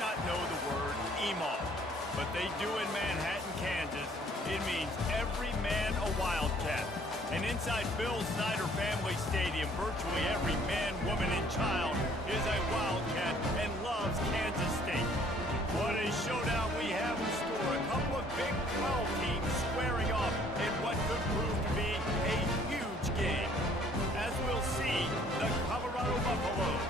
not know the word emo, but they do in Manhattan, Kansas. It means every man a Wildcat. And inside Bill Snyder Family Stadium, virtually every man, woman, and child is a Wildcat and loves Kansas State. What a showdown we have in store. A couple of Big 12 teams squaring off in what could prove to be a huge game. As we'll see, the Colorado Buffaloes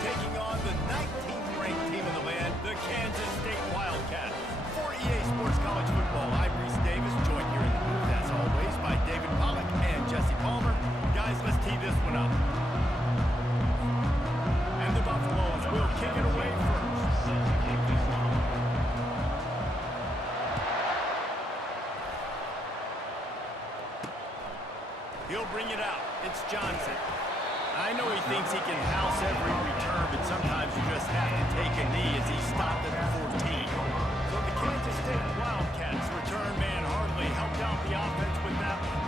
taking on the 19th ranked team in the land, the Kansas State Wildcats. For EA Sports College Football, I'm Reese Davis, joined here in the booth, as always, by David Pollack and Jesse Palmer. Guys, let's tee this one up. And the Buffaloes will kick it away first. He'll bring it out. It's Johnson. I know he thinks he can house every return, but sometimes you just have to take a knee as he stopped at the 14. So the Kansas State Wildcats return man hardly helped out the offense with that one.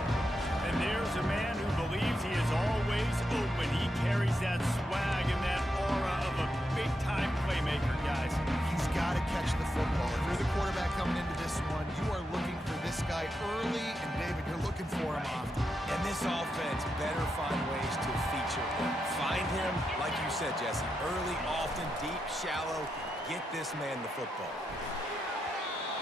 And there's a man who believes he is always open. He carries that swag and that aura of a big-time playmaker, guys. He's got to catch the football. If you're the quarterback coming into this one, you are looking for this guy early, and David, you're looking for him often. And this offense better find ways to feature him. Find him, like you said, Jesse, early, often, deep, shallow. Get this man the football.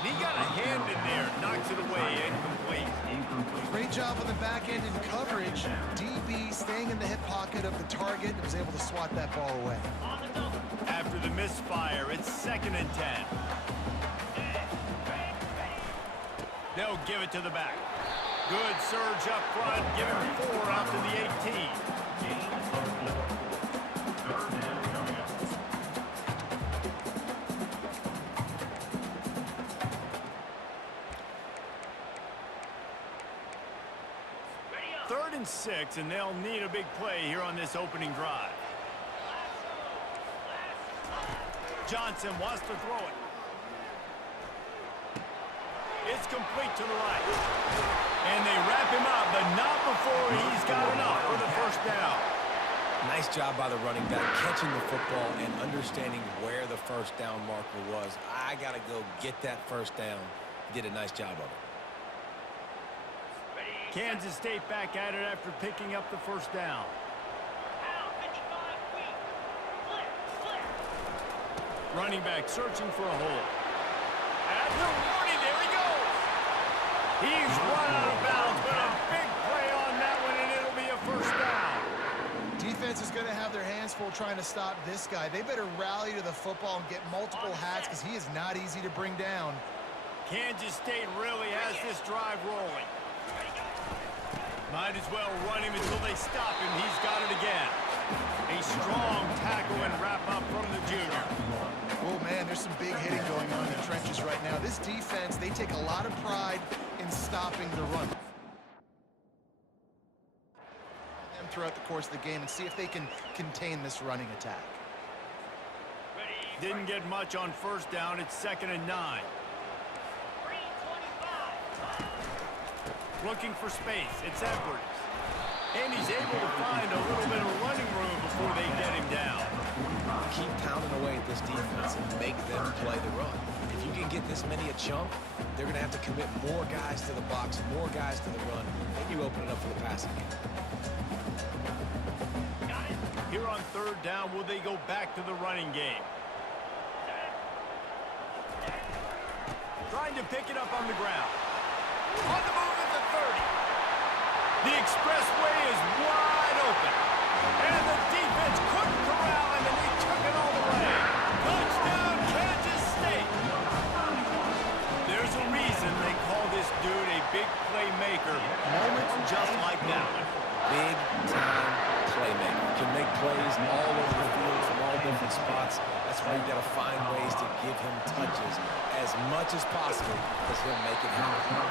And he got a hand in there, knocks it away, incomplete. Great job on the back end in coverage. DB staying in the hip pocket of the target and was able to swat that ball away. After the misfire, it's 2nd and 10. They'll give it to the back. Good surge up front, give him 4 out to the 18. Third and 6, and they'll need a big play here on this opening drive. Johnson wants to throw it. It's complete to the right. And they wrap him up, but not before he's got enough for the first down. Nice job by the running back, catching the football and understanding where the first down marker was. I got to go get that first down. He did a nice job of it. Kansas State back at it after picking up the first down. Running back searching for a hole. At the 40, there he goes. He's run out of bounds, but a big play on that one, and it'll be a first down. Defense is going to have their hands full trying to stop this guy. They better rally to the football and get multiple hats because he is not easy to bring down. Kansas State really has this drive rolling. Might as well run him until they stop him. He's got it again. A strong tackle and wrap-up from the junior. Oh, man, there's some big hitting going on in the trenches right now. This defense, they take a lot of pride in stopping the run. Them throughout the course of the game and see if they can contain this running attack. Didn't get much on first down. It's 2nd and 9. Looking for space. It's Edwards. And he's able to find a little bit of running room before they get him down. Keep pounding away at this defense and make them play the run. If you can get this many a chunk, they're going to have to commit more guys to the box, more guys to the run. Then you open it up for the passing game. Here on 3rd down, will they go back to the running game? Trying to pick it up on the ground. On the move at the 30. The expressway is wide open. And the defense couldn't corral him, and they took it all the way. Touchdown, Kansas State. There's a reason they call this dude a big playmaker. Moments just like that one. Big-time playmaker. Can make plays all over the field from all different spots. That's why you got to find ways to give him touches as much as possible because he'll make it happen.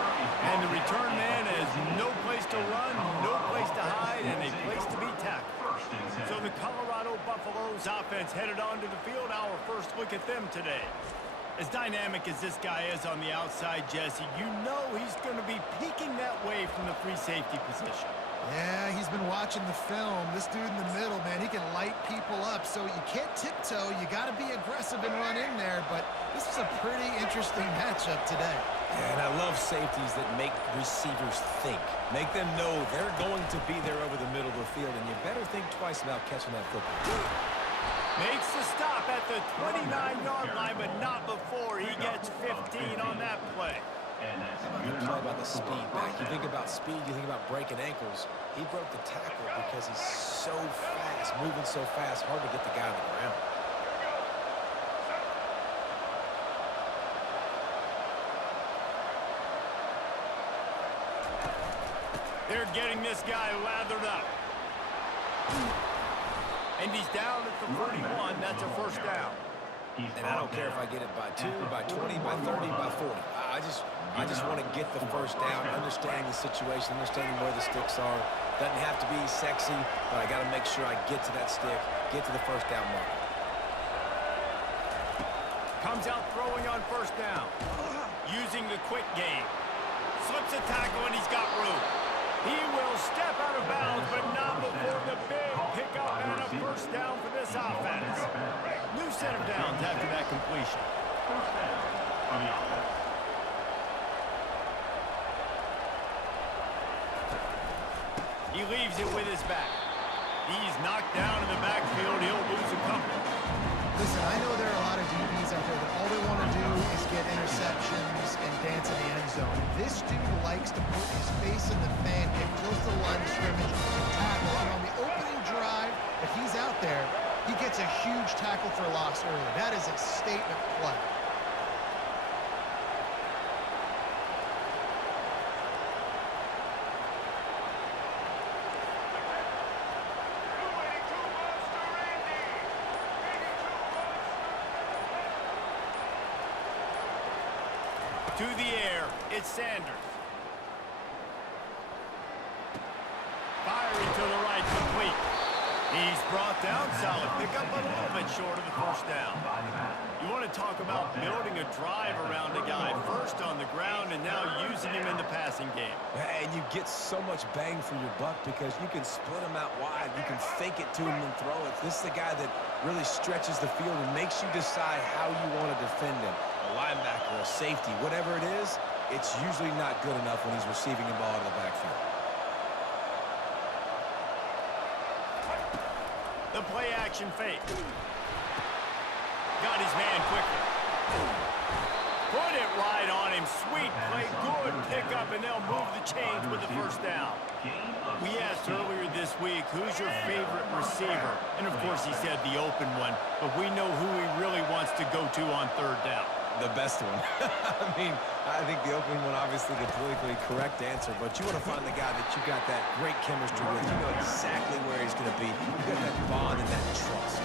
And the return man has no place to run, no place to hide, and a place to be tackled. So the Colorado Buffaloes offense headed onto the field. Our first look at them today. As dynamic as this guy is on the outside, Jesse, you know he's going to be peeking that way from the free safety position. Yeah, he's been watching the film. This dude in the middle, man, he can light people up. So you can't tiptoe. You got to be aggressive and run in there. But this is a pretty interesting matchup today. And I love safeties that make receivers think. Make them know they're going to be there over the middle of the field, and you better think twice about catching that football. Makes the stop at the 29-yard line, but not before he gets 15 on that play. You talk about the speed back. You think about speed, you think about breaking ankles. He broke the tackle because he's so fast, moving so fast, hard to get the guy on the ground. They're getting this guy lathered up. And he's down at the 41. That's a first down. And I don't care if I get it by 2, by 20, by 30, by 40. I just want to get the first down, understanding the situation, understanding where the sticks are. Doesn't have to be sexy, but I got to make sure I get to that stick, get to the first down mark. Comes out throwing on first down. Using the quick game. Slips a tackle and he's got room. He will step out of bounds, but not before the big pickup and a first down for this offense. New set of downs after that completion. He leaves it with his back. He's knocked down in the backfield. He'll lose a couple. Listen, I know there are a lot of DBs out there that all they want to do is get interceptions and dance in the end zone. This dude likes to put his face in the fan, get close to the line of scrimmage, and tackle. And on the opening drive, if he's out there, he gets a huge tackle for loss early. That is a statement play. To the air, it's Sanders. Firing to the right, complete. He's brought down, solid pickup, but a little bit short of the first down. You want to talk about building a drive around a guy, first on the ground and now using him in the passing game. And you get so much bang for your buck because you can split him out wide. You can fake it to him and throw it. This is the guy that really stretches the field and makes you decide how you want to defend him. A linebacker, a safety, whatever it is, it's usually not good enough when he's receiving the ball out of the backfield. The play action fake. Got his man quickly. Put it right on him. Sweet play, good pickup, and they'll move the chains with the first down. We asked earlier this week, who's your favorite receiver? And, of course, he said the open one, but we know who he really wants to go to on third down. The best one. I think the opening one, obviously the politically correct answer, but you want to find the guy that you got that great chemistry with. You know exactly where he's going to be. You got that bond and that trust.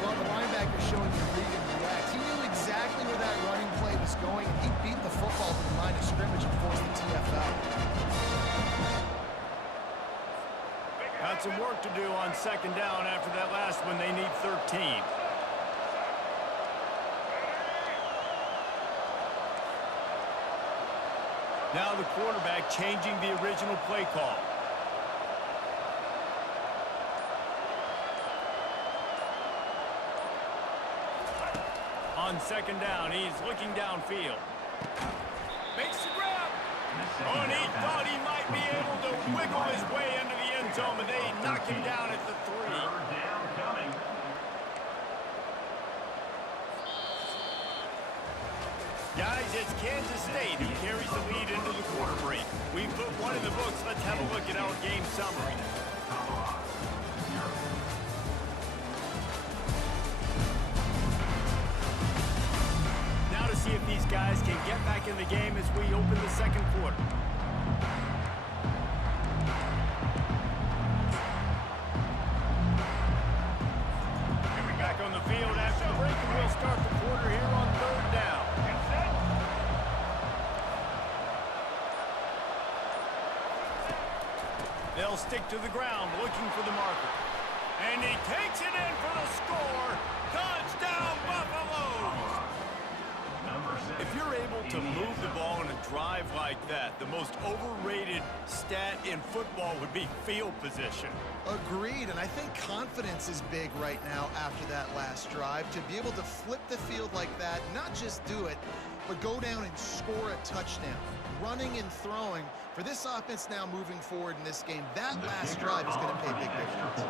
Well, the linebacker showing you read and react. He knew exactly where that running play was going, and he beat the football to the line of scrimmage and forced the TFL. Got some work to do on second down after that last one. They need 13. Now the quarterback changing the original play call. On second down, he's looking downfield. Makes the grab. Oh, and he thought he might be able to wiggle his way into the end zone, but they knock him down at the 3. Guys, it's Kansas State who carries the lead into the quarter break. We put one in the books. Let's have a look at our game summary. Now to see if these guys can get back in the game as we open the second quarter. Back on the field after the break, and we'll start the quarter here on third down. They'll stick to the ground, looking for the marker. And he takes it in for the score. Touchdown, Buffaloes! If you're able to move the ball in a drive like that, the most overrated stat in football would be field position. Agreed, and I think confidence is big right now after that last drive. To be able to flip the field like that, not just do it, but go down and score a touchdown. Running and throwing, for this offense now moving forward in this game, that last drive is going to pay big dividends.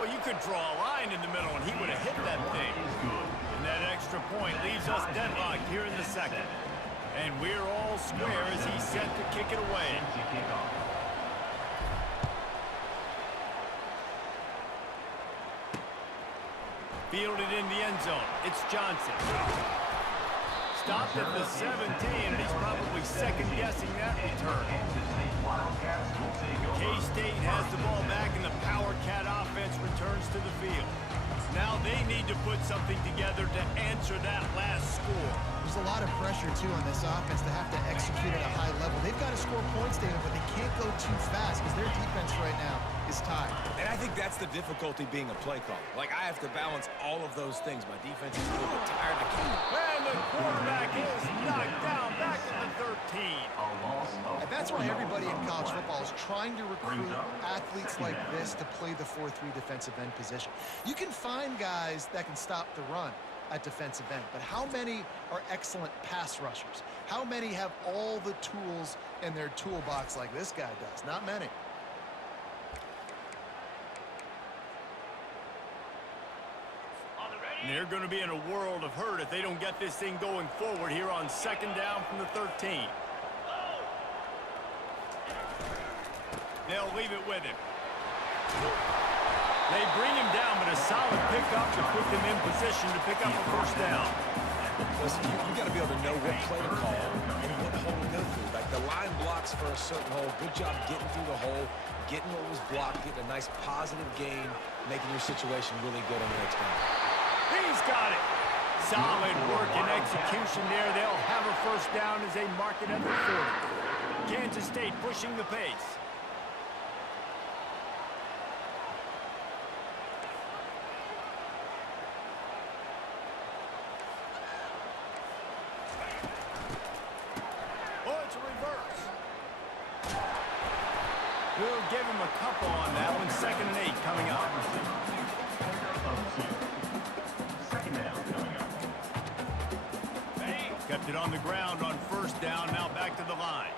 Well, you could draw a line in the middle, and he would have hit that thing. And that extra point leaves us deadlocked here in the second. And we're all square as he's set to kick it away. Fielded in the end zone. It's Johnson. Stopped at the 17, and he's probably second-guessing that return. K-State has the ball back, and the Power Cat offense returns to the field. Now they need to put something together to answer that last score. There's a lot of pressure, too, on this offense to have to execute at a high level. They've got to score points, David, but they can't go too fast because their defense right now is tied. And I think that's the difficulty being a play caller. Like, I have to balance all of those things. My defense is a little bit tired to keep. And the quarterback is knocked down back at the 13. And that's why everybody in college football is trying to recruit athletes like this to play the 4-3 defensive end position. You can find guys that can stop the run at defensive end, but how many are excellent pass rushers? How many have all the tools in their toolbox like this guy does? Not many. And they're going to be in a world of hurt if they don't get this thing going forward here on second down from the 13. They'll leave it with him. They bring him down, but a solid pickup to put them in position to pick up a first down. Listen, you got to be able to know what play to call and what hole to go through. Like, the line blocks for a certain hole. Good job getting through the hole, getting what was blocked, getting a nice positive gain, making your situation really good on the next down. He's got it. Solid work and execution there. They'll have a first down as they mark it at the 40. Kansas State pushing the pace. Oh, it's a reverse. We'll give him a couple on that one. 2nd and 8 coming up. Kept it on the ground on first down, now back to the line.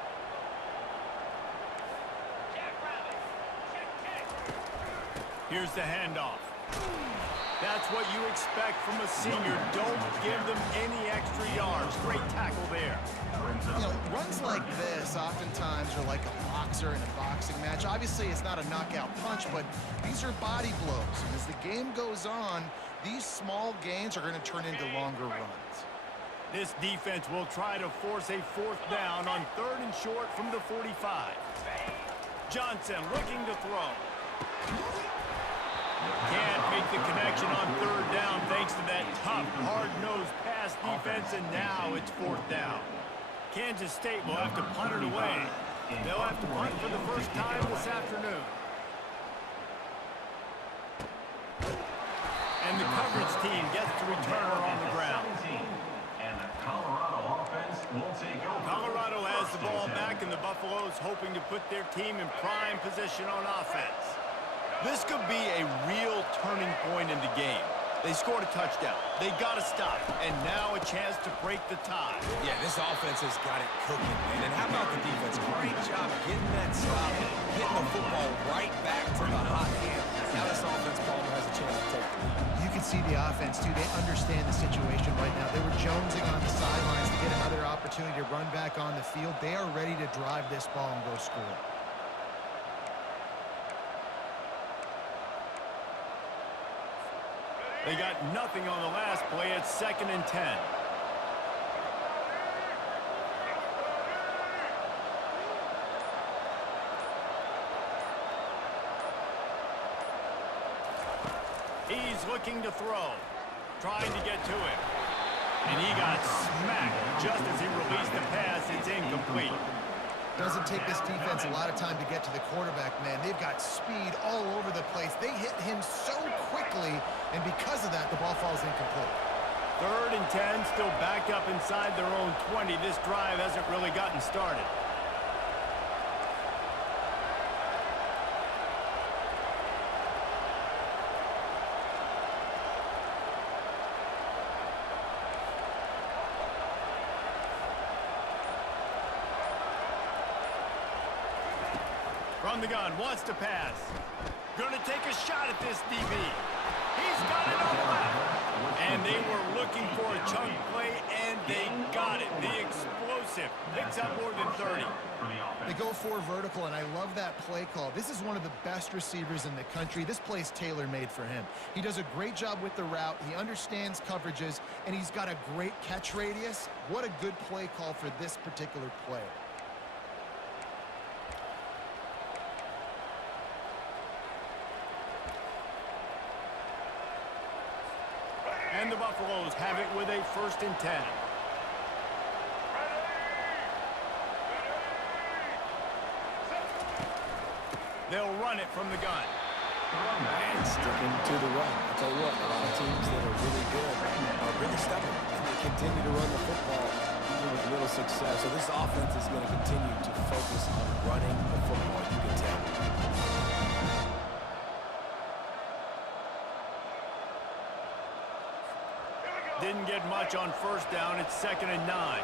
Here's the handoff. That's what you expect from a senior. Don't give them any extra yards. Great tackle there. You know, runs like this oftentimes are like a boxer in a boxing match. Obviously, it's not a knockout punch, but these are body blows. And as the game goes on, these small gains are going to turn into longer runs. This defense will try to force a fourth down on 3rd and short from the 45. Johnson looking to throw. Can't make the connection on 3rd down thanks to that tough, hard-nosed pass defense, and now it's 4th down. Kansas State will have to punt it away. They'll have to punt for the first time this afternoon. And the coverage team gets to return her on the ground. Colorado has the ball back, and the Buffaloes hoping to put their team in prime position on offense. This could be a real turning point in the game. They scored a touchdown. They got to stop, and now a chance to break the tie. Yeah, this offense has got it cooking, man. And how about the defense? Great job getting that stop, getting the football right back to the hot hand. Now this offense probably has a chance to take the lead. You can see the offense, too. They understand the situation right now. They were jonesing on the sidelines to get another opportunity to run back on the field. They are ready to drive this ball and go score. They got nothing on the last play. It's 2nd and 10. He's looking to throw, trying to get to him. And he got smacked just as he released the pass. It's incomplete. Doesn't take this defense a lot of time to get to the quarterback, man. They've got speed all over the place. They hit him so quickly, and because of that, the ball falls incomplete. 3rd and 10, still backed up inside their own 20. This drive hasn't really gotten started. From the gun, wants to pass. Gonna take a shot at this DB. He's got it on the left. And they were looking for a chunk play, and they got it. The explosive picks up more than 30. They go for vertical, and I love that play call. This is one of the best receivers in the country. This play's tailor-made for him. He does a great job with the route. He understands coverages, and he's got a great catch radius. What a good play call for this particular player. And the Buffaloes have it with a 1st and 10. They'll run it from the gun. And sticking to the run. I'll tell you what, a lot of teams that are really good are really stubborn, and they continue to run the football even with little success. So this offense is going to continue to focus on running the football, you can tell. Didn't get much on 1st down. It's 2nd and 9.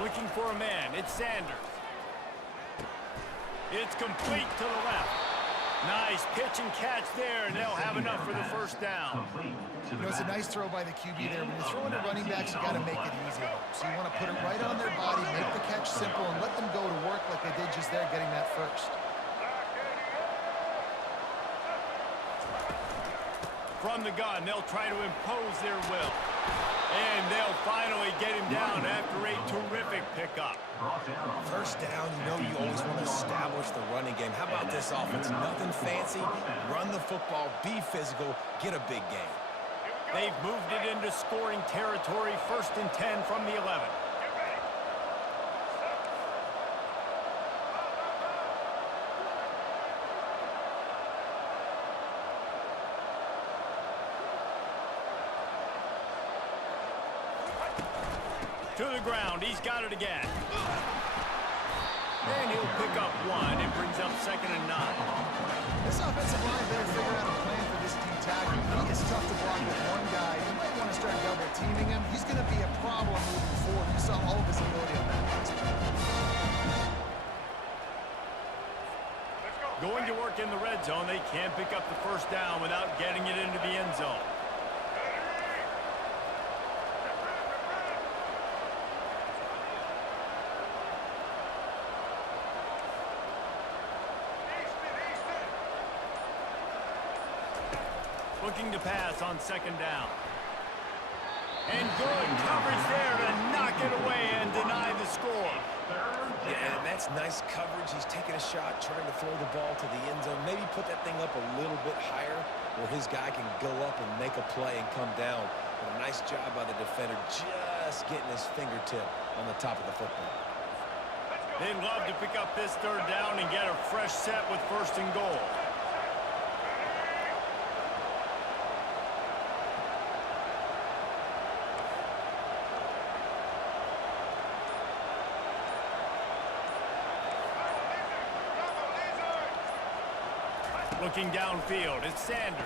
Looking for a man. It's Sanders. It's complete to the left. Nice pitch and catch there, and they'll have enough for the 1st down. You know, it's a nice throw by the QB there. When you're throwing to running backs, you got to make it easy. So you want to put it right on their body, make the catch simple, and let them go to work like they did just there, getting that 1st. From the gun, they'll try to impose their will. And they'll finally get him down after a terrific pickup. 1st down, you know you always want to establish the running game. How about this offense? Nothing fancy. Run the football, be physical, get a big gain. They've moved it into scoring territory. 1st and 10 from the 11. To the ground, he's got it again. And he'll pick up 1. It brings up 2nd and 9. This offensive line better figure out a plan for this D tackle. He is tough to block with one guy. You might want to start double teaming him. He's going to be a problem moving forward. You saw all of his ability on that last play. Going to work in the red zone. They can't pick up the 1st down without getting it into the end zone. Looking to pass on 2nd down. And good coverage there to knock it away and deny the score. Yeah, and that's nice coverage. He's taking a shot, trying to throw the ball to the end zone. Maybe put that thing up a little bit higher where his guy can go up and make a play and come down. But a nice job by the defender just getting his fingertip on the top of the football. They'd love to pick up this 3rd down and get a fresh set with 1st and goal. Looking downfield, it's Sanders.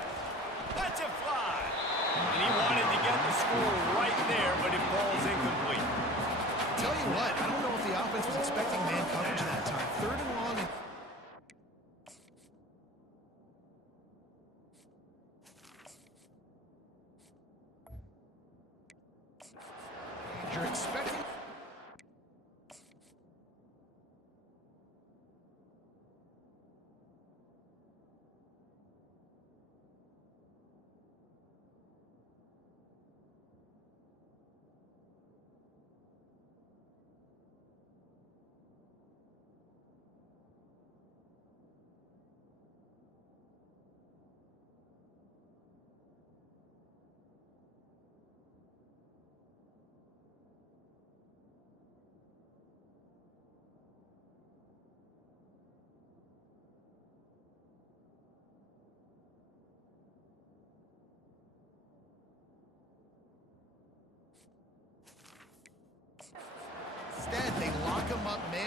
That's a fly. And he wanted to get the score right there, but it falls incomplete. Tell you what, I don't know if the offense was expecting man coverage that time. 3rd and long. You're expecting...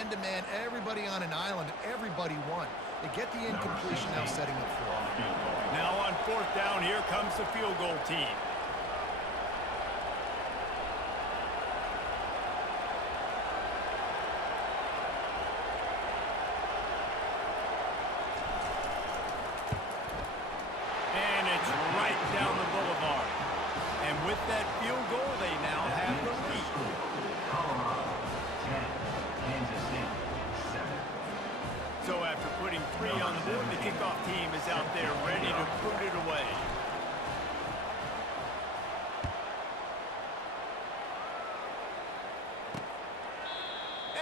man-to-man, everybody on an island, everybody won. They get the incompletion now, setting up for it. Now on 4th down, here comes the field goal team. And it's right down the boulevard. And with that field goal, they now have the lead. So after putting 3 on the board, the kickoff team is out there ready to put it away.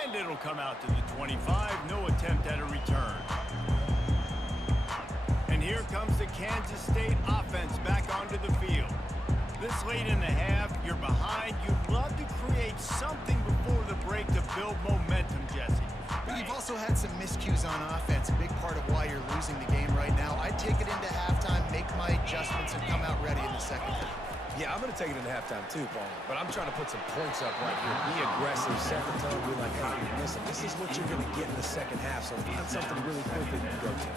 And it'll come out to the 25. No attempt at a return. And here comes the Kansas State offense back onto the field. This late in the half, you're behind. You'd love to create something before the break to build momentum, Jesse. But you've also had some miscues on offense, a big part of why you're losing the game right now. I'd take it into halftime, make my adjustments, and come out ready in the second half. Yeah, I'm going to take it into halftime too, Paul. But I'm trying to put some points up right here. Be aggressive, set the tone, be like, hey, listen, this is what you're going to get in the second half, so find something really quick that you can go to.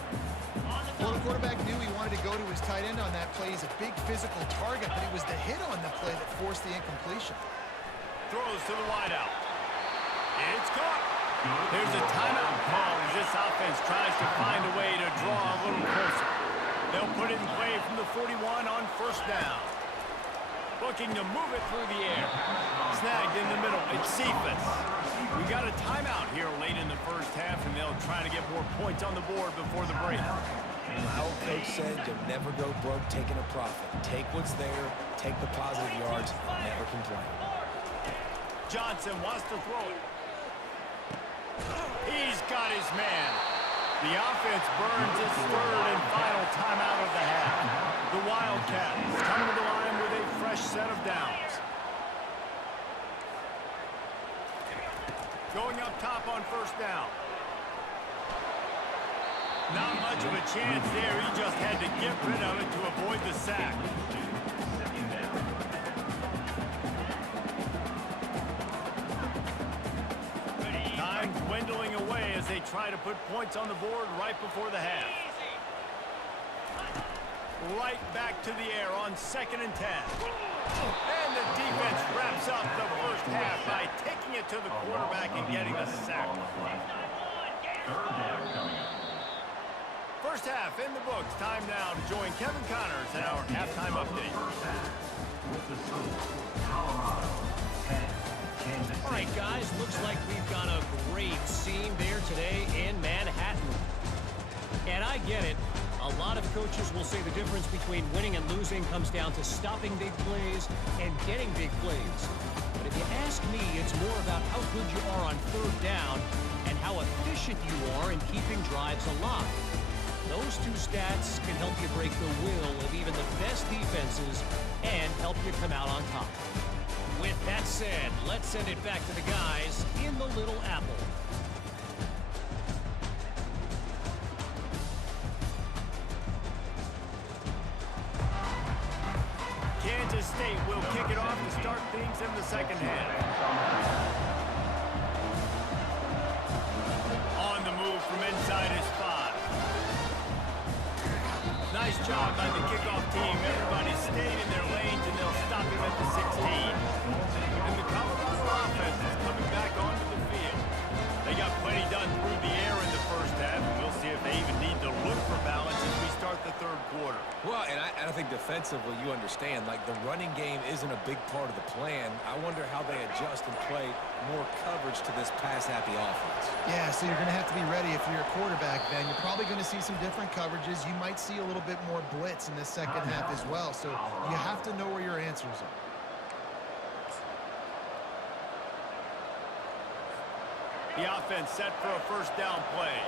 Well, the quarterback knew he wanted to go to his tight end on that play. He's a big physical target, but it was the hit on the play that forced the incompletion. Throws to the wideout. It's caught. There's a timeout call as this offense tries to find a way to draw a little closer. They'll put it in play from the 41 on 1st down. Looking to move it through the air. Snagged in the middle. It's Cephas. We got a timeout here late in the first half, and they'll try to get more points on the board before the break. My old coach said you'll never go broke taking a profit. Take what's there, take the positive yards, never complain. Johnson wants to throw it. He's got his man. The offense burns its 3rd and final timeout of the half. The Wildcats come to the line with a fresh set of downs. Going up top on 1st down. Not much of a chance there. He just had to get rid of it to avoid the sack. Time dwindling away as they try to put points on the board right before the half. Right back to the air on 2nd and 10. And the defense wraps up the first half by taking it to the quarterback and getting the sack. First half in the books. Time now to join Kevin Connors in our halftime update. All right, guys, looks like we've got a great scene there today in Manhattan. And I get it. A lot of coaches will say the difference between winning and losing comes down to stopping big plays and getting big plays. But if you ask me, it's more about how good you are on 3rd down and how efficient you are in keeping drives alive. Those 2 stats can help you break the will of even the best defenses and help you come out on top. With that said, let's send it back to the guys in the Little Apple. Kansas State will kick it off to start things in the second half. On the move from inside his 5. Nice job by the kickoff team. Everybody stayed in their lanes, and they'll stop him at the 16. And the Colorado offense is coming back onto the field. They got plenty done through the air in the first half, and we'll see if they even need to look for balance as we start the 3rd quarter. Well, and I think defensively, you understand, like the running game isn't a big part of the plan. I wonder how they adjust and play more coverage to this pass-happy offense. Yeah, so you're going to have to be ready if you're a quarterback, Ben. You're probably going to see some different coverages. You might see a little bit more blitz in the second half as well, so you have to know where your answers are. The offense set for a 1st down play.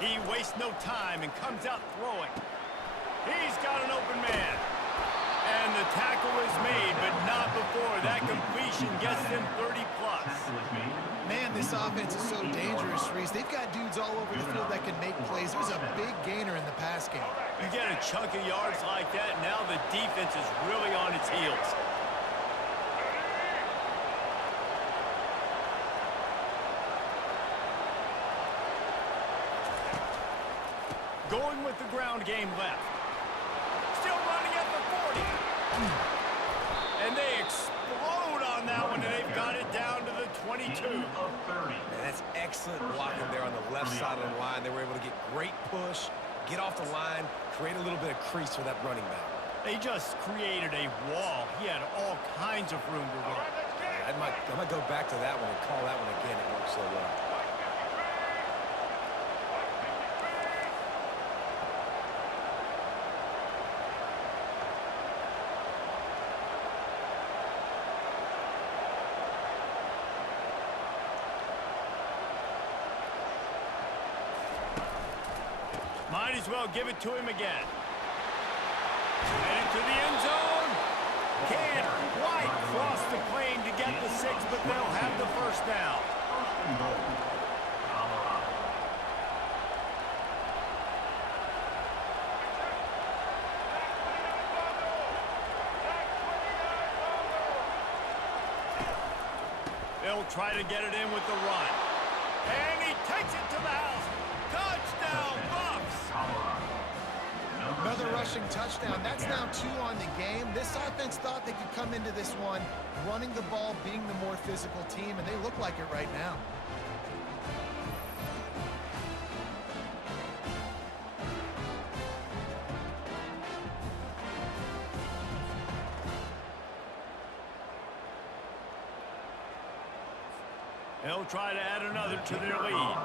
He wastes no time and comes out throwing. He's got an open man. And the tackle is made, but not before that completion gets them 30-plus. Man, this offense is so dangerous, Reese. They've got dudes all over the field that can make plays. There's a big gainer in the pass game. You get a chunk of yards like that, now the defense is really on its heels. Going with the ground game left. Still running at the 40. And they explode on that one, and they've got it down to the 22. Man, that's excellent blocking there on the left side of the line. They were able to get great push, get off the line, create a little bit of crease for that running back. They just created a wall. He had all kinds of room to run. I might go back to that one and call that one again. It worked so well. Might as well give it to him again. Headed to the end zone. Can't quite cross the plane to get the 6, but they'll have the first down. They'll try to get it in with the run. And he takes it to the house. Touchdown, Bucks! Another rushing touchdown. That's now 2 on the game. This offense thought they could come into this one running the ball, being the more physical team, and they look like it right now. They'll try to add another to their lead.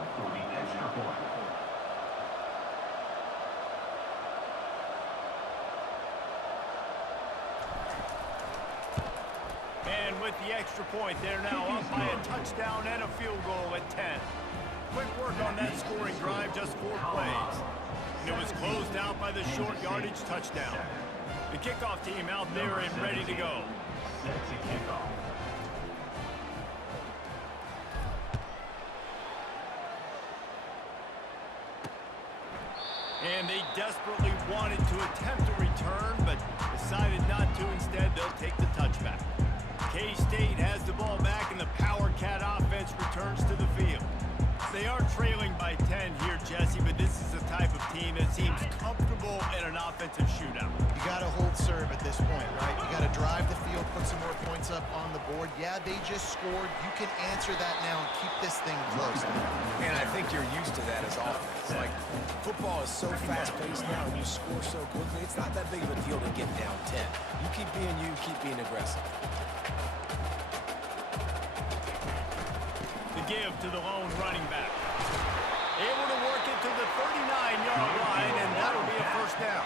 And with the extra point, they're now up by a touchdown and a field goal at 10. Quick work on that scoring drive, just 4 plays. And it was closed out by the short yardage touchdown. The kickoff team out there and ready to go. Set to kickoff. And they desperately wanted to attempt a return, but decided not to. Instead, they'll take the touchback. K-State has the ball back, and the Power Cat offense returns to the field. They are trailing by 10 here, Jesse, but this is the type of team that seems comfortable in an offensive shootout. You got to hold serve at this point, right? You got to drive the field, put some more points up on the board. Yeah, they just scored. You can answer that now and keep this thing close. And I think you're used to that as offense. Like, football is so fast-paced now, and you score so quickly, it's not that big of a deal to get down 10. You keep being aggressive. The give to the lone running back. Able to work it to the 39-yard line, and that'll be a first down.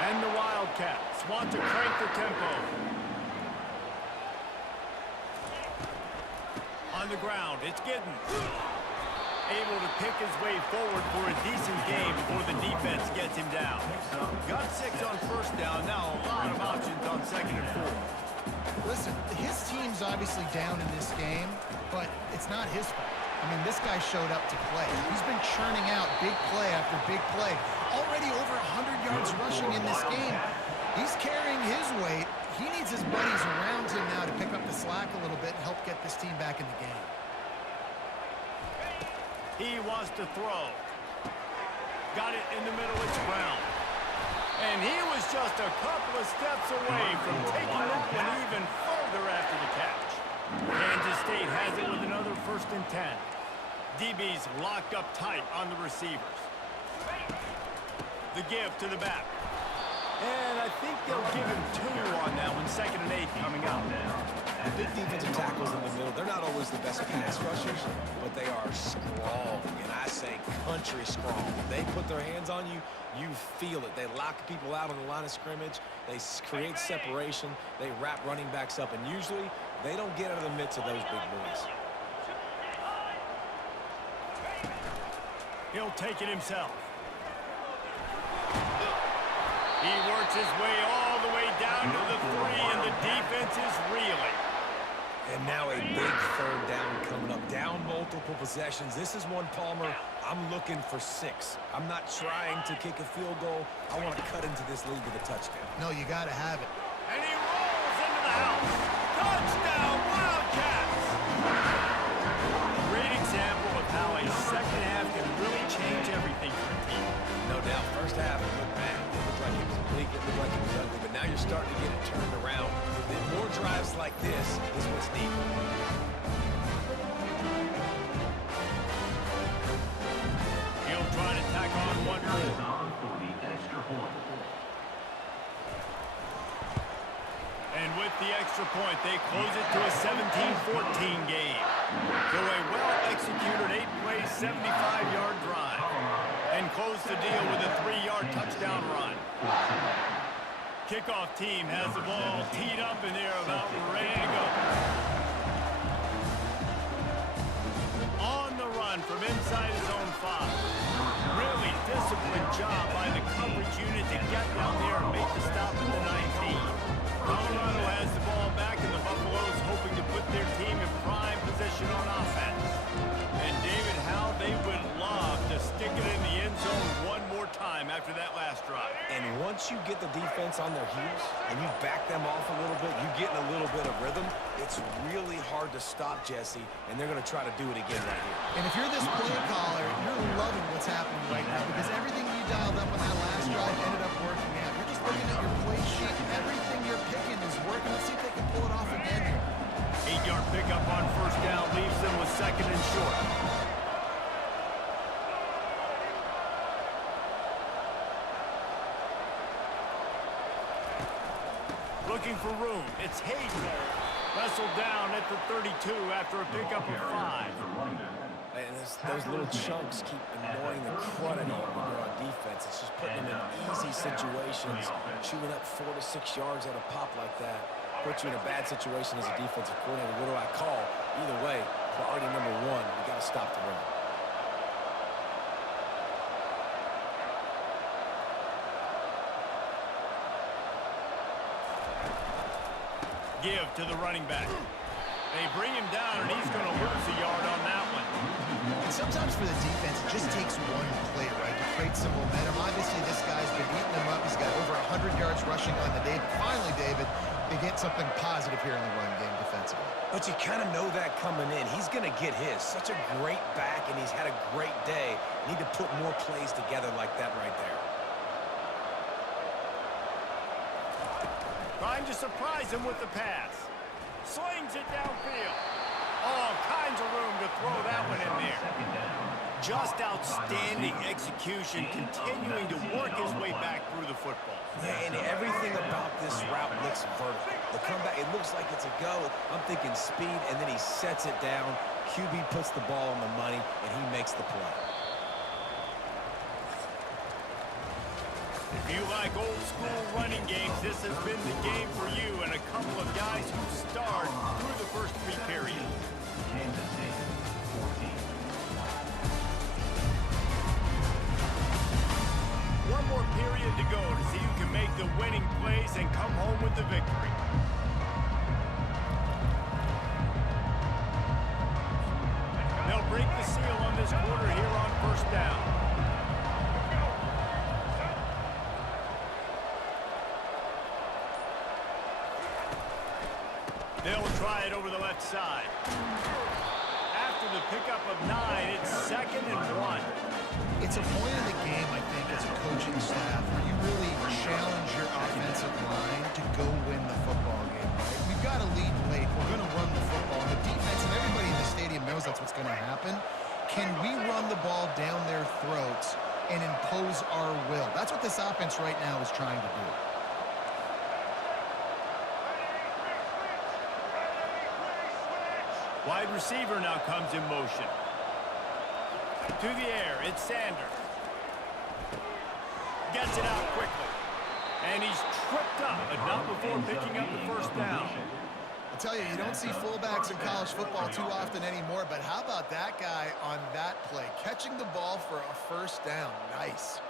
And the Wildcats want to crank the tempo. On the ground, it's Giddens. Able to pick his way forward for a decent game before the defense gets him down. Got 6 on first down, now a lot of options on 2nd and 4. Listen, his team's obviously down in this game, but it's not his fault. I mean, this guy showed up to play. He's been churning out big play after big play. Already over 100 yards rushing in this game. He's carrying his weight. He needs his buddies around him now to pick up the slack a little bit and help get this team back in the game. He wants to throw. Got it in the middle, it's Brown. And he was just a couple of steps away from taking that one even further after the catch. Kansas State has it with another 1st and 10. DB's locked up tight on the receivers. The give to the back. And I think they'll give him 2 on that one. 2nd and 8 coming up. The big defensive tackles in the middle, they're not always the best pass rushers, but they are strong, and I say country strong. When they put their hands on you, you feel it. They lock people out on the line of scrimmage. They create separation. They wrap running backs up, and usually they don't get out of the midst of those big boys. He'll take it himself. He works his way all the way down to the 3, and the defense is reeling. And now a big third down coming up. Down multiple possessions. This is one, Palmer, I'm looking for 6. I'm not trying to kick a field goal. I want to cut into this lead with a touchdown. No, you got to have it. And he rolls into the house. Touchdown, Wildcats! Great example of how a second half can really change everything for a team. No doubt, first half, it looked bad. It looked like it was bleak. It looked like it was ugly. But now you're starting to get it turned around. Then more drives like this is what's needed. He'll try to tack on one more. And with the extra point, they close it to a 17-14 game. So a well-executed 8-play, 75-yard drive. And close the deal with a 3-yard touchdown run. Kickoff team has the ball teed up, and they're about ready to go. On the run from inside his own 5. Really disciplined job by the coverage unit to get down there and make the stop at the 19. Colorado has the ball back, and the Buffaloes hoping to put their team in prime position on offense. And David, how they would love to stick it in the end zone one more time after that last drive. And once you get the defense on their heels and you back them off a little bit, you get in a little bit of rhythm, it's really hard to stop, Jesse, and they're going to try to do it again right here. And if you're this play caller, you're loving what's happening right now because everything you dialed up on that last drive ended up working out. You're just looking at your play sheet. Everything you're picking is working. Let's see if they can pull it off again here. 8-yard pickup on first down leaves them with 2nd and short. Looking for room. It's Hayden. Wrestled down at the 32 after a pickup of 5. And those little chunks keep annoying the crud out of you when you're on defense. It's just putting them in easy situations, chewing up 4 to 6 yards at a pop like that. Puts you in a bad situation as a defensive coordinator. What do I call? Either way, priority number 1, you got to stop the run. Give to the running back. They bring him down, and he's going to lose a yard on that one. And sometimes for the defense, it just takes one play, right, to create some momentum. Obviously, this guy's been eating them up. He's got over 100 yards rushing on the day. But finally, David, they get something positive here in the run game defensively. But you kind of know that coming in. He's going to get his. Such a great back, and he's had a great day. Need to put more plays together like that right there. Trying to surprise him with the pass. Slings it downfield. All kinds of room to throw that one in there. Just outstanding execution, continuing to work his way back through the football. Yeah, and everything about this route looks vertical. The comeback, it looks like it's a go. I'm thinking speed, and then he sets it down. QB puts the ball on the money, and he makes the play. If you like old-school running games, this has been the game for you and a couple of guys who starred through the first 3 periods. One more period to go to see who can make the winning plays and come home with the victory. They'll break the seal on this quarter here on first down. They'll try it over the left side. After the pickup of 9, it's 2nd and 1. It's a point in the game, I think, as a coaching staff, where you really challenge your offensive line to go win the football game, right? We've got to lead late. We're going to run the football. The defense and everybody in the stadium knows that's what's going to happen. Can we run the ball down their throats and impose our will? That's what this offense right now is trying to do. Wide receiver now comes in motion. To the air, it's Sanders. Gets it out quickly. And he's tripped up, but not before picking up the first down. I tell you, you don't see fullbacks in college football too often anymore, but how about that guy on that play? Catching the ball for a first down. Nice.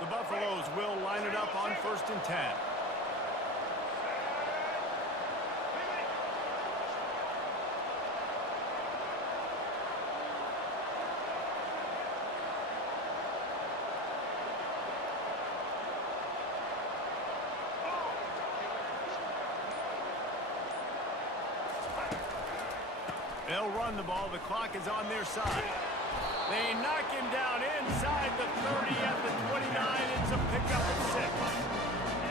The Buffaloes will line it up on 1st and 10. run the ball. The clock is on their side. They knock him down inside the 30 at the 29. It's a pickup of 6.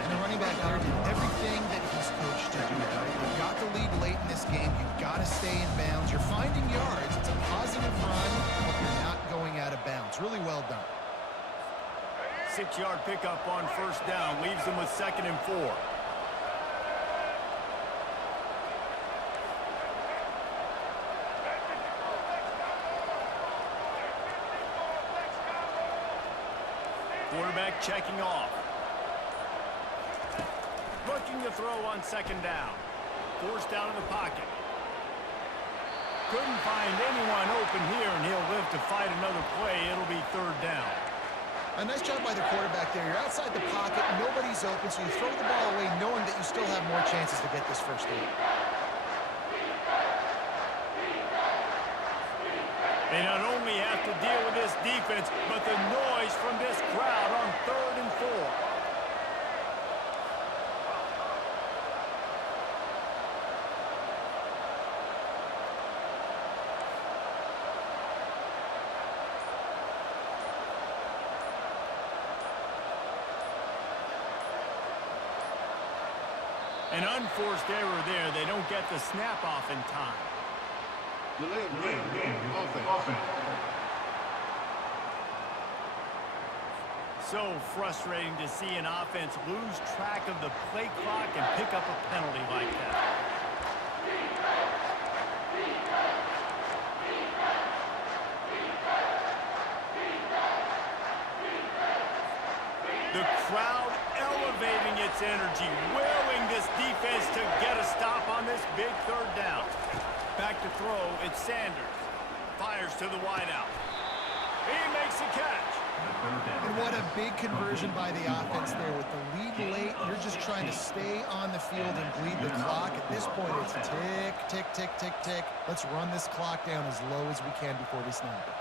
And the running back here did everything that he's coached to do. Right? You got the lead late in this game. You've got to stay in bounds. You're finding yards. It's a positive run, but you're not going out of bounds. Really well done. 6-yard pickup on first down. Leaves them with 2nd and 4. Quarterback checking off. Looking to throw on 2nd down. Forced out of the pocket. Couldn't find anyone open here, and he'll live to fight another play. It'll be 3rd down. A nice job by the quarterback there. You're outside the pocket. Nobody's open, so you throw the ball away knowing that you still have more chances to get this first down. They not only have to deal with this defense, but the noise from this crowd on 3rd and 4. An unforced error there. They don't get the snap off in time. So frustrating to see an offense lose track of the play clock and pick up a penalty like that. The crowd elevating its energy, willing this defense to get a stop on this big 3rd down. Back to throw, it's Sanders. Fires to the wideout. He makes the catch. And what a big conversion by the offense there. With the lead late, you're just trying to stay on the field and bleed the clock. At this point, it's tick, tick, tick, tick, tick. Let's run this clock down as low as we can before we snap it.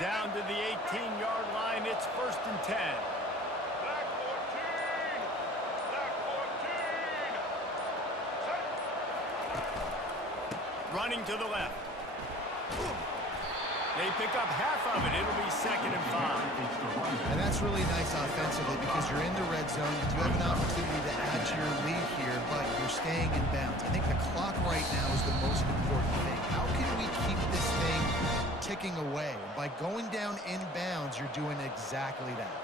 Down to the 18-yard line, it's 1st and 10. Black 14! Black 14! Running to the left. They pick up half of it. It'll be 2nd and 5. And that's really nice offensively because you're in the red zone. You do have an opportunity to add to your lead here, but you're staying in bounds. I think the clock right now is the most important thing. How can we keep this thing ticking away? By going down in bounds, you're doing exactly that.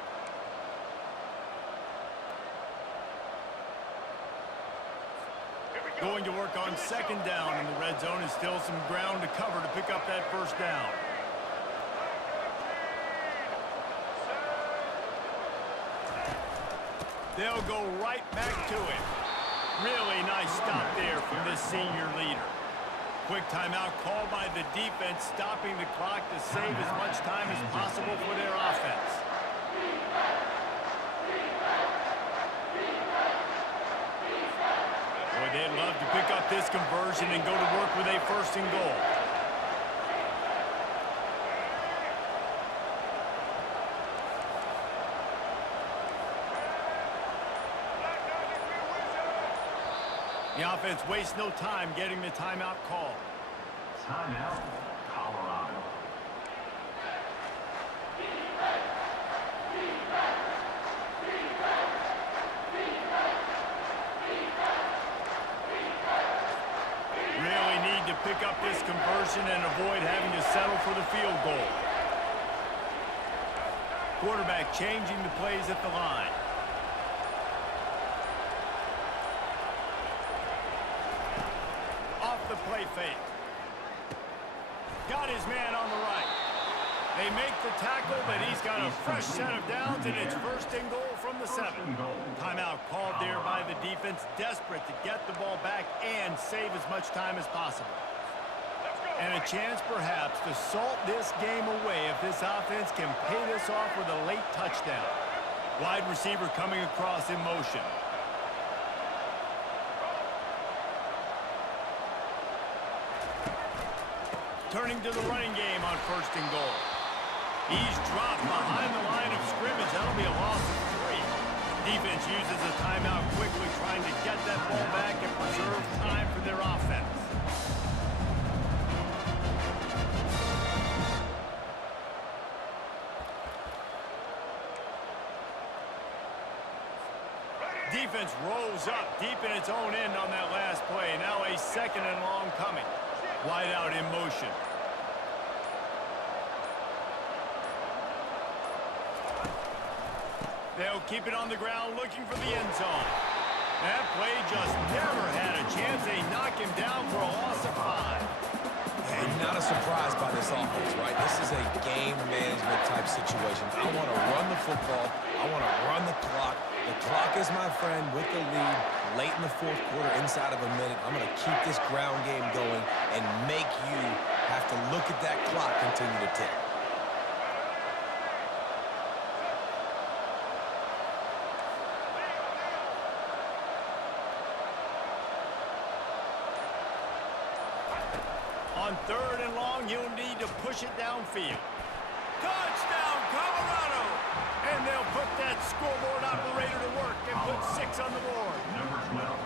Going to work on 2nd down, and the red zone is still some ground to cover to pick up that first down. They'll go right back to it. Really nice stop there from this senior leader. Quick timeout called by the defense, stopping the clock to save as much time as possible for their offense. Boy, they'd love to pick up this conversion and go to work with a 1st and goal. The offense wastes no time getting the timeout call. Timeout, Colorado. Really need to pick up this conversion and avoid having to settle for the field goal. Quarterback changing the plays at the line. The play fake. Got his man on the right. They make the tackle, but he's got a fresh set of downs, and it's 1st and goal from the 7. Timeout called there by the defense, desperate to get the ball back and save as much time as possible. And a chance perhaps to salt this game away if this offense can pay this off with a late touchdown. Wide receiver coming across in motion. turning to the running game on 1st and goal. He's dropped behind the line of scrimmage. That'll be a loss of 3. Defense uses a timeout quickly, trying to get that ball back and preserve time for their offense. Defense rolls up deep in its own end on that last play. Now a 2nd and long coming. Wide out in motion. They'll keep it on the ground looking for the end zone. That play just never had a chance. They knock him down for a loss of 5. And not a surprise by this offense, right? This is a game management type situation. I want to run the football. I want to run the clock. The clock is my friend with the lead late in the 4th quarter, inside of a minute. I'm going to keep this ground game going and make you have to look at that clock continue to tick. On 3rd and long, you'll need to push it downfield. Touchdown, Colorado! And they'll put that scoreboard operator to work and put 6 on the board. Number 12.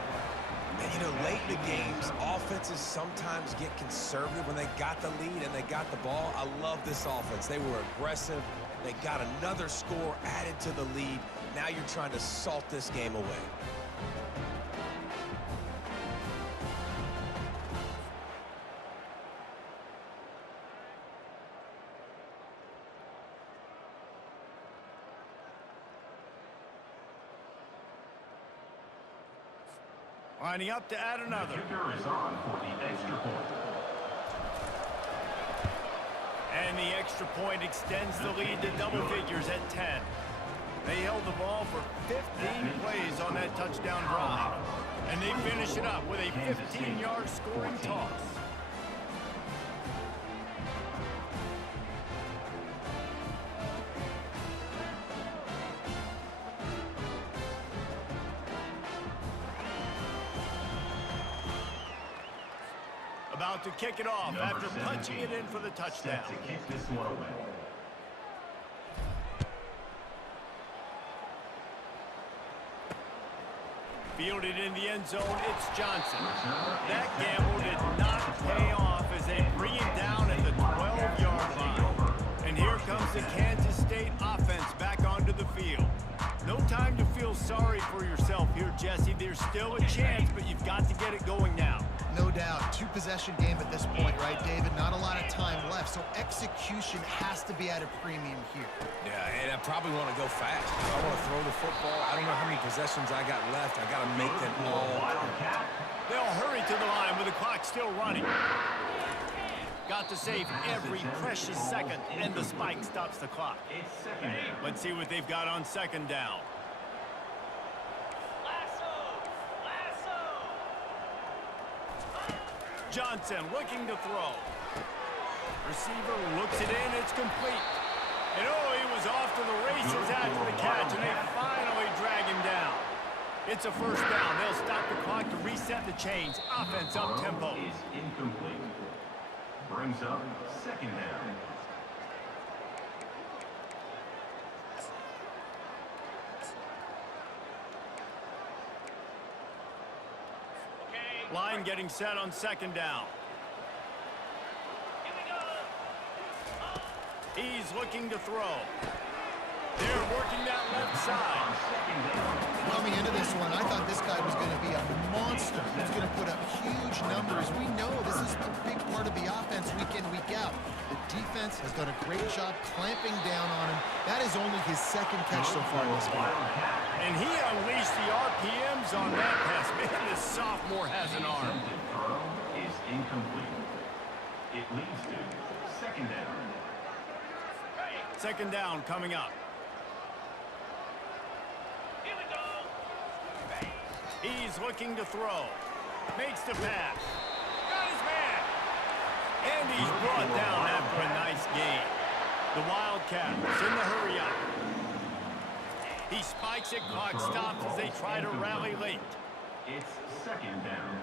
And, you know, late in the games, offenses sometimes get conservative when they got the lead and they got the ball. I love this offense. They were aggressive. They got another score added to the lead. Now you're trying to salt this game away. Lining up to add another. The kicker is on for the extra point. And the extra point extends the lead to double figures at 10. They held the ball for 15 plays on that touchdown drive. And they finish it up with a 15-yard scoring toss. About to kick it off after punching it in for the touchdown. Set to kick this one away. Fielded in the end zone, it's Johnson. That gamble did not pay off as they bring it down at the 12-yard line. And here comes the Kansas State offense back onto the field. No time to feel sorry for yourself here, Jesse. There's still a chance, but you've got to get it going now. No doubt. 2-possession game at this point, right, David? Not a lot of time left, so execution has to be at a premium here. Yeah, and I probably want to go fast. I want to throw the football. I don't know how many possessions I got left. I got to make them all count. They'll hurry to the line with the clock still running. Got to save every precious second, and the spike stops the clock. It's 2nd down. Let's see what they've got on 2nd down. Johnson looking to throw. Receiver looks it in, it's complete. And oh, he was off to the races after the catch, and they finally drag him down. It's a 1st down. They'll stop the clock to reset the chains. Offense up tempo. Is incomplete. Brings up 2nd down. Line getting set on 2nd down. He's looking to throw. They're working that left side. Coming into this one, I thought this guy was going to be a monster. He was going to put up huge numbers. We know this is a big part of the offense week in, week out. The defense has done a great job clamping down on him. That is only his 2nd catch so far in this game. And he unleashed the RPMs on that pass. Man, this sophomore has an arm. Attempted throw is incomplete. It leads to 2nd down. 2nd down coming up. He's looking to throw. Makes the pass. Got his man. And he's brought down after a nice gain. The Wildcats in the hurry up. He spikes it, clock stops as they try to rally late. It's 2nd down.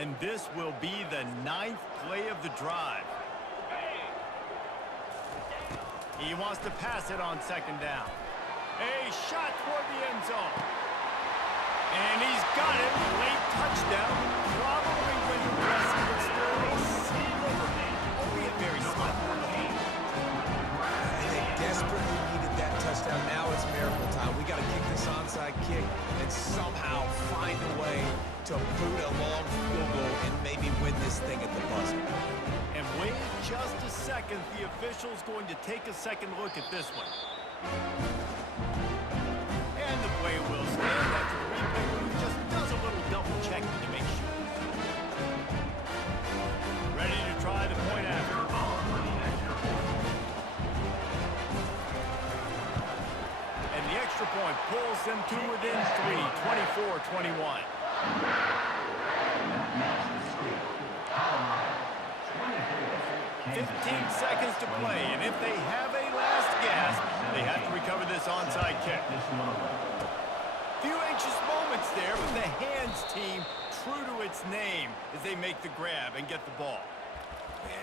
And this will be the 9th play of the drive. He wants to pass it on 2nd down. A shot toward the end zone. And he's got it. Late touchdown. Probably when the rest of it still a sliver, albeit very slight. And they desperately needed that touchdown. Now it's miracle time. We got to kick this onside kick and somehow find a way to boot a long field goal and maybe win this thing at the buzzer. And wait just a second. The official's going to take a second look at this one. And the play will stand after the replay booth just does a little double checking to make sure. Ready to try the point after. And the extra point pulls them to within 3, 24-21. 15 seconds to play, and if they have a last gasp, they have to recover this onside kick. Few anxious moments there, but the hands team true to its name as they make the grab and get the ball.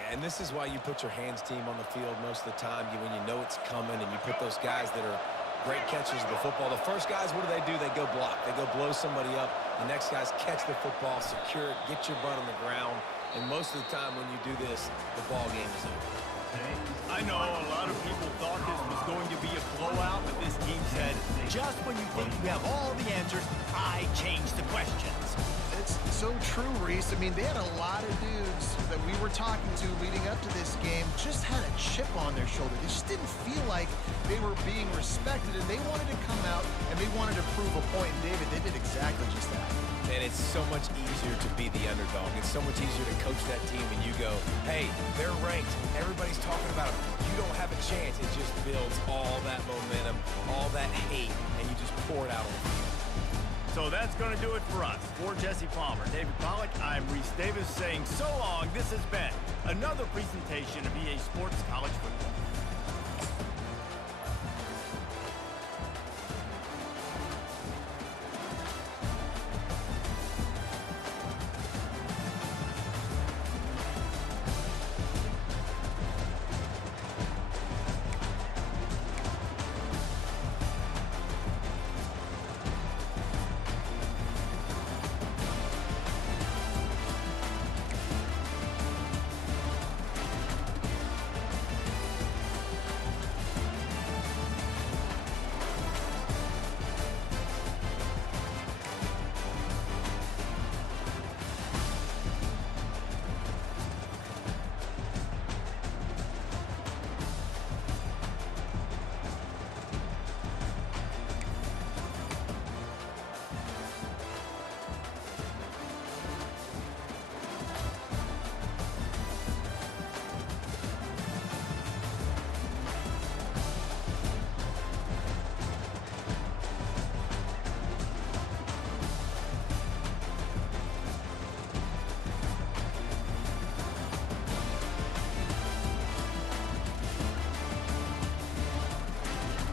And this is why you put your hands team on the field most of the time when you know it's coming, and you put those guys that are great catchers of the football. The first guys, what do? They go block. They go blow somebody up. The next guys catch the football, secure it, get your butt on the ground. And most of the time when you do this, the ball game is over. I know a lot of people thought this was going to be a blowout, but this team said, just when you think you have all the answers, I change the questions. It's so true, Reese. I mean, they had a lot of dudes that we were talking to leading up to this game just had a chip on their shoulder. They just didn't feel like they were being respected, and they wanted to come out, and they wanted to prove a point. And David, they did exactly just that. And it's so much easier to be the underdog. It's so much easier to coach that team when you go, hey, they're ranked. Everybody's talking about them. You don't have a chance. It just builds all that momentum, all that hate, and you just pour it out on the field. So that's going to do it for us. For Jesse Palmer, David Pollack, I'm Reese Davis saying so long. This has been another presentation of EA Sports College Football.